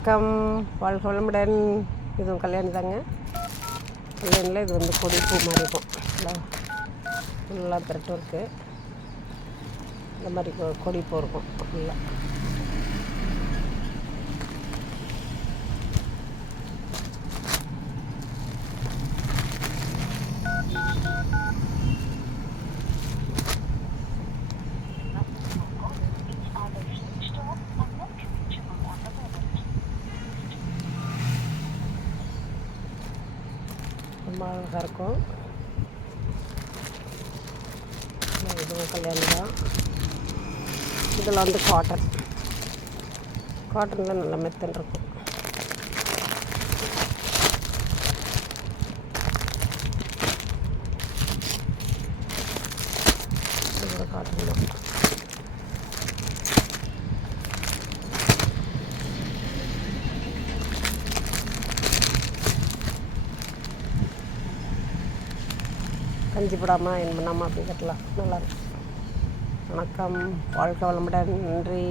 வணக்கம், வாழ்க வளமுடன். இதுவும் கல்யாணம் தாங்க. கல்யாணில் இது வந்து கொடி பூ மாதிரி இருக்கும். ஃபுல்லாக த்ரெட் ஒர்க்கு. இந்த மாதிரி கொடி பூ இருக்கும் ஃபுல்லாக. ரொம்ப அழகாக இருக்கும். இதுவும் கல்யாணம் தான். இதில் வந்து காட்டனில் நல்ல மெத்தன் இருக்கும். இது காட்டன் தான். கஞ்சி போடாமல் என்ன பண்ணாமல் அப்படி கட்டலாம். நல்லாயிருக்கும். வணக்கம், வாழ்க வளமுடன். நன்றி.